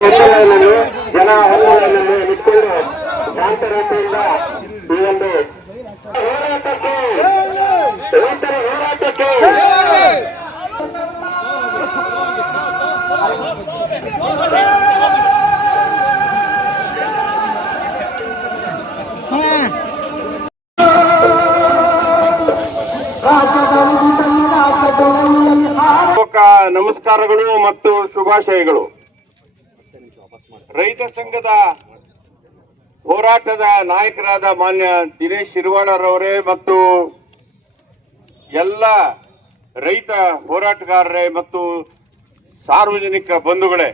ಜನ ಹಣ್ಣುಗಳನ್ನು ಇಟ್ಕೊಂಡು ಶಾಂತ ರೀತಿಯಿಂದ ಈ ಒಂದು ಹೋರಾಟಕ್ಕೆ ರೈತರ ಹೋರಾಟಕ್ಕೆ ನಮಸ್ಕಾರಗಳು ಮತ್ತು ಶುಭಾಶಯಗಳು. ರೈತ ಸಂಘದ ಹೋರಾಟದ ನಾಯಕರಾದ ಮಾನ್ಯ ದಿನೇಶ್ ಶಿರವಾಳರವರೇ ಮತ್ತು ಎಲ್ಲ ರೈತ ಹೋರಾಟಗಾರರೇ ಮತ್ತು ಸಾರ್ವಜನಿಕ ಬಂಧುಗಳೇ,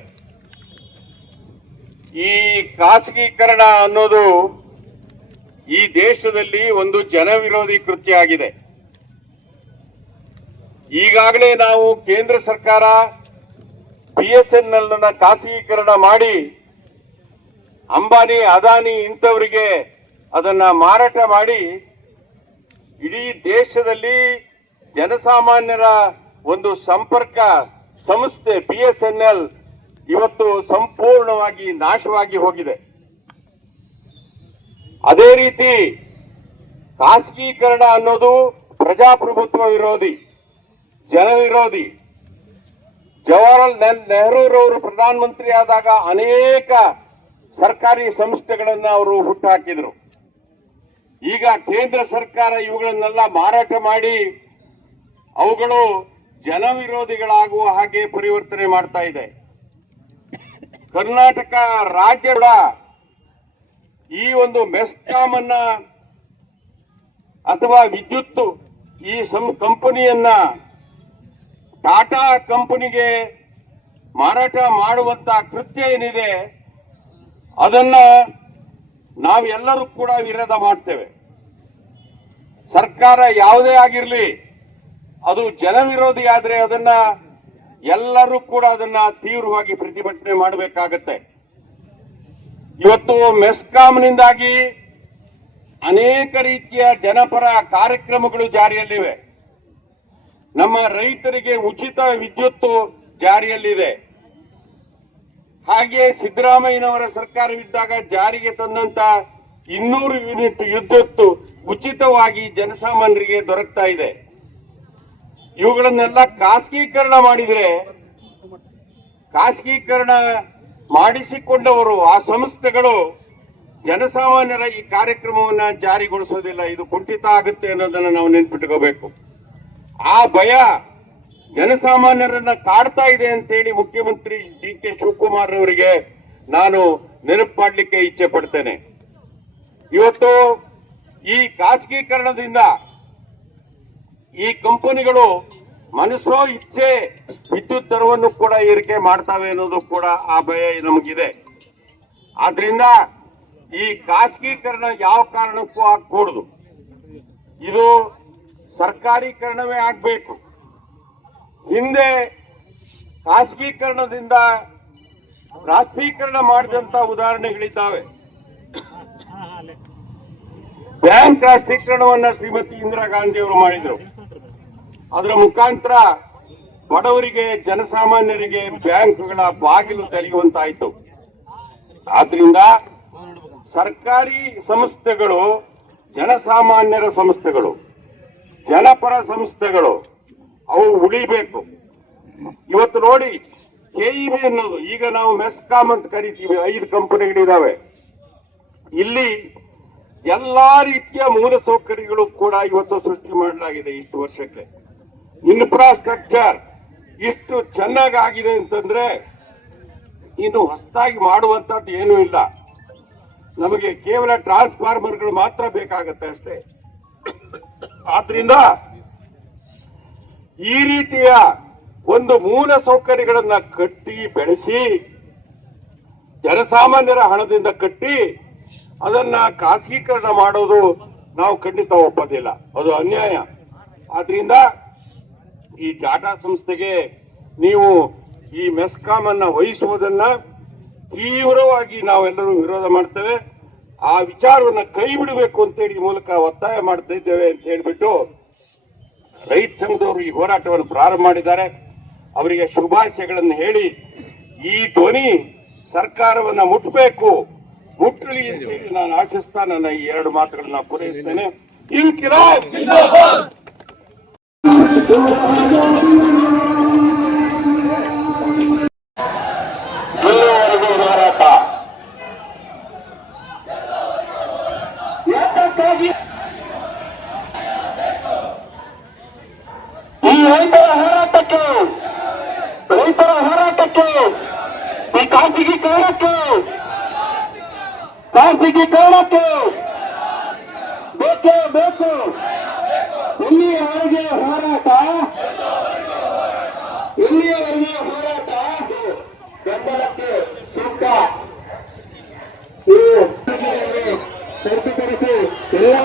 ಈ ಖಾಸಗೀಕರಣ ಅನ್ನೋದು ಈ ದೇಶದಲ್ಲಿ ಒಂದು ಜನವಿರೋಧಿ ಕೃತ್ಯ ಆಗಿದೆ. ಈಗಾಗಲೇ ನಾವು ಕೇಂದ್ರ ಸರ್ಕಾರ BSNL ಅನ್ನ ಖಾಸಗೀಕರಣ ಮಾಡಿ ಅಂಬಾನಿ ಅದಾನಿ ಇಂಥವರಿಗೆ ಅದನ್ನ ಮಾರಾಟ ಮಾಡಿ ಇಡೀ ದೇಶದಲ್ಲಿ ಜನಸಾಮಾನ್ಯರ ಒಂದು ಸಂಪರ್ಕ ಸಂಸ್ಥೆ BSNL ಇವತ್ತು ಸಂಪೂರ್ಣವಾಗಿ ನಾಶವಾಗಿ ಹೋಗಿದೆ. ಅದೇ ರೀತಿ ಖಾಸಗೀಕರಣ ಅನ್ನೋದು ಪ್ರಜಾಪ್ರಭುತ್ವ ವಿರೋಧಿ, ಜನ ವಿರೋಧಿ. ಜವಾಹರಲಾಲ್ ನೆಹರೂರವರು ಪ್ರಧಾನಮಂತ್ರಿ ಆದಾಗ ಅನೇಕ ಸರ್ಕಾರಿ ಸಂಸ್ಥೆಗಳನ್ನ ಅವರು ಹುಟ್ಟುಹಾಕಿದ್ರು. ಈಗ ಕೇಂದ್ರ ಸರ್ಕಾರ ಇವುಗಳನ್ನೆಲ್ಲ ಮಾರಾಟ ಮಾಡಿ ಅವುಗಳು ಜನ ವಿರೋಧಿಗಳಾಗುವ ಹಾಗೆ ಪರಿವರ್ತನೆ ಮಾಡ್ತಾ ಇದೆ. ಕರ್ನಾಟಕ ರಾಜ್ಯ ಈ ಒಂದು ಮೆಸ್ಕಾಂ ಅನ್ನ ಅಥವಾ ವಿದ್ಯುತ್ ಈ ಕಂಪನಿಯನ್ನ ಟಾಟಾ ಕಂಪನಿಗೆ ಮಾರಾಟ ಮಾಡುವಂತ ಕೃತ್ಯ ಏನಿದೆ ಅದನ್ನ ನಾವೆಲ್ಲರೂ ಕೂಡ ವಿರೋಧ ಮಾಡ್ತೇವೆ. ಸರ್ಕಾರ ಯಾವುದೇ ಆಗಿರಲಿ ಅದು ಜನ ವಿರೋಧಿ ಆದ್ರೆ ಅದನ್ನ ಎಲ್ಲರೂ ಕೂಡ ಅದನ್ನ ತೀವ್ರವಾಗಿ ಪ್ರತಿಭಟನೆ ಮಾಡಬೇಕಾಗತ್ತೆ. ಇವತ್ತು ಮೆಸ್ಕಾಂನಿಂದಾಗಿ ಅನೇಕ ರೀತಿಯ ಜನಪರ ಕಾರ್ಯಕ್ರಮಗಳು ಜಾರಿಯಲ್ಲಿವೆ. ನಮ್ಮ ರೈತರಿಗೆ ಉಚಿತ ವಿದ್ಯುತ್ ಜಾರಿಯಲ್ಲಿದೆ. ಹಾಗೆ ಸಿದ್ದರಾಮಯ್ಯನವರ ಸರ್ಕಾರವಿದ್ದಾಗ ಜಾರಿಗೆ ತಂದಂತ 200 ಯೂನಿಟ್ ವಿದ್ಯುತ್ ಉಚಿತವಾಗಿ ಜನಸಾಮಾನ್ಯರಿಗೆ ದೊರಕ್ತಾ ಇದೆ. ಇವುಗಳನ್ನೆಲ್ಲ ಖಾಸಗೀಕರಣ ಮಾಡಿದ್ರೆ, ಖಾಸಗೀಕರಣ ಮಾಡಿಸಿಕೊಂಡವರು ಆ ಸಂಸ್ಥೆಗಳು ಜನಸಾಮಾನ್ಯರ ಈ ಕಾರ್ಯಕ್ರಮವನ್ನ ಜಾರಿಗೊಳಿಸೋದಿಲ್ಲ. ಇದು ಕುಂಠಿತ ಆಗುತ್ತೆ ಅನ್ನೋದನ್ನ ನಾವು ನೆನ್ಪಿಟ್ಕೋಬೇಕು. ಆ ಭಯ ಜನಸಾಮಾನ್ಯರನ್ನ ಕಾಡ್ತಾ ಇದೆ ಅಂತೇಳಿ ಮುಖ್ಯಮಂತ್ರಿ DK ಶಿವಕುಮಾರ್ ಅವರಿಗೆ ನಾನು ನೆನಪು ಮಾಡಲಿಕ್ಕೆ ಇಚ್ಛೆ ಪಡ್ತೇನೆ. ಇವತ್ತು ಈ ಖಾಸಗೀಕರಣದಿಂದ ಈ ಕಂಪನಿಗಳು ಮನಸ್ಸೋ ಇಚ್ಛೆ ವಿದ್ಯುತ್ ದರವನ್ನು ಕೂಡ ಏರಿಕೆ ಮಾಡ್ತಾವೆ ಅನ್ನೋದು ಕೂಡ ಆ ಭಯ ನಮಗಿದೆ. ಆದ್ರಿಂದ ಈ ಖಾಸಗೀಕರಣ ಯಾವ ಕಾರಣಕ್ಕೂ ಆಗಕೂಡದು. ಇದು ಸರ್ಕಾರೀಕರಣವೇ ಆಗಬೇಕು. ಹಿಂದೆ ಖಾಸಗೀಕರಣದಿಂದ ರಾಷ್ಟ್ರೀಕರಣ ಮಾಡಿದಂತ ಉದಾಹರಣೆಗಳಿದ್ದಾವೆ. ಬ್ಯಾಂಕ್ ರಾಷ್ಟ್ರೀಕರಣವನ್ನ ಶ್ರೀಮತಿ ಇಂದಿರಾ ಗಾಂಧಿ ಅವರು ಮಾಡಿದ್ರು. ಅದರ ಮುಖಾಂತರ ಬಡವರಿಗೆ, ಜನಸಾಮಾನ್ಯರಿಗೆ ಬ್ಯಾಂಕ್ಗಳ ಬಾಗಿಲು ತೆರೆಯುವಂತಾಯಿತು. ಆದ್ರಿಂದ ಸರ್ಕಾರಿ ಸಂಸ್ಥೆಗಳು ಜನಸಾಮಾನ್ಯರ ಸಂಸ್ಥೆಗಳು, ಜನಪರ ಸಂಸ್ಥೆಗಳು ಅವು ಉಳಿಬೇಕು. ಇವತ್ತು ನೋಡಿ KEB ಅನ್ನೋದು, ಈಗ ನಾವು ಮೆಸ್ಕಾಂ ಅಂತ ಕರಿತೀವಿ, 5 ಕಂಪನಿಗಳಿದಾವೆ. ಇಲ್ಲಿ ಎಲ್ಲಾ ರೀತಿಯ ಮೂಲ ಸೌಕರ್ಯಗಳು ಕೂಡ ಇವತ್ತು ಸೃಷ್ಟಿ ಮಾಡಲಾಗಿದೆ. ಇಷ್ಟು ವರ್ಷಕ್ಕೆ ಇನ್ಫ್ರಾಸ್ಟ್ರಕ್ಚರ್ ಇಷ್ಟು ಚೆನ್ನಾಗಿದೆ ಅಂತಂದ್ರೆ ಇನ್ನು ಹೊಸದಾಗಿ ಮಾಡುವಂತದ್ದು ಏನೂ ಇಲ್ಲ. ನಮಗೆ ಕೇವಲ ಟ್ರಾನ್ಸ್ಫಾರ್ಮರ್ಗಳು ಮಾತ್ರ ಬೇಕಾಗತ್ತೆ ಅಷ್ಟೇ. ಆದ್ರಿಂದ ಈ ರೀತಿಯ ಒಂದು ಮೂಲ ಸೌಕರ್ಯಗಳನ್ನ ಕಟ್ಟಿ ಬೆಳೆಸಿ ಜನಸಾಮಾನ್ಯರ ಹಣದಿಂದ ಕಟ್ಟಿ ಅದನ್ನ ಖಾಸಗೀಕರಣ ಮಾಡೋದು ನಾವು ಖಂಡಿತ ಒಪ್ಪೋದಿಲ್ಲ, ಅದು ಅನ್ಯಾಯ. ಆದ್ರಿಂದ ಈ ಟಾಟಾ ಸಂಸ್ಥೆಗೆ ನೀವು ಈ ಮೆಸ್ಕಾಂ ಅನ್ನ ವಹಿಸುವುದನ್ನ ತೀವ್ರವಾಗಿ ನಾವೆಲ್ಲರೂ ವಿರೋಧ ಮಾಡ್ತೇವೆ. ಆ ವಿಚಾರವನ್ನ ಕೈ ಬಿಡಬೇಕು ಅಂತೇಳಿ ಈ ಮೂಲಕ ಒತ್ತಾಯ ಮಾಡ್ತಾ ಇದ್ದೇವೆ ಅಂತ ಹೇಳ್ಬಿಟ್ಟು ರೈತ ಸಂಘದವರು ಈ ಹೋರಾಟವನ್ನು ಪ್ರಾರಂಭ ಮಾಡಿದ್ದಾರೆ. ಅವರಿಗೆ ಶುಭಾಶಯಗಳನ್ನು ಹೇಳಿ ಈ ಧ್ವನಿ ಸರ್ಕಾರವನ್ನ ಮುಟ್ಟಬೇಕು. ಮುಟ್ಟಲಿ ಅಂತೇಳಿ ನಾನು ಆಶಿಸ್ತಾ ನನ್ನ ಈ 2 ಮಾತುಗಳನ್ನ ಪೂರೈಸ್ತೇನೆ. ಇನ್ಕಿಲಾಬ್ ಜಿಂದಾಬಾದ್. ಇಲ್ಲಿವರೆಗೂ ಹೋರಾಟ ಯಾತಕ್ಕಾಗಿ? ಈ ರೈತರ ಹೋರಾಟಕ್ಕೆ, ಈ ಖಾಸಗೀಕರಣಕ್ಕೆ ಬೇಕೇ ಬೇಕು. ಇಲ್ಲಿಯವರೆಗೆ ಹೋರಾಟ ಬೆಂಬಲಕ್ಕೆ ಸೂಕ್ತ ಹೊರತುಪಡಿಸಿ ಎಲ್ಲ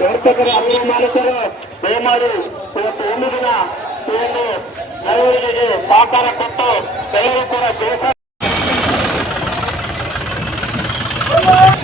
ವರ್ತಕರ ಅಂಗಡಿ ಮಾಲೀಕರು ದಯಮಾಡಿ ಇವತ್ತು ಒಂದು ದಿನ ಒಂದು ಮೆರವಣಿಗೆಗೆ ಸಹಕಾರ ಕೊಟ್ಟು ಎಲ್ಲರೂ ಕೂಡ ಕೆಲಸ ಹೋರಾಟ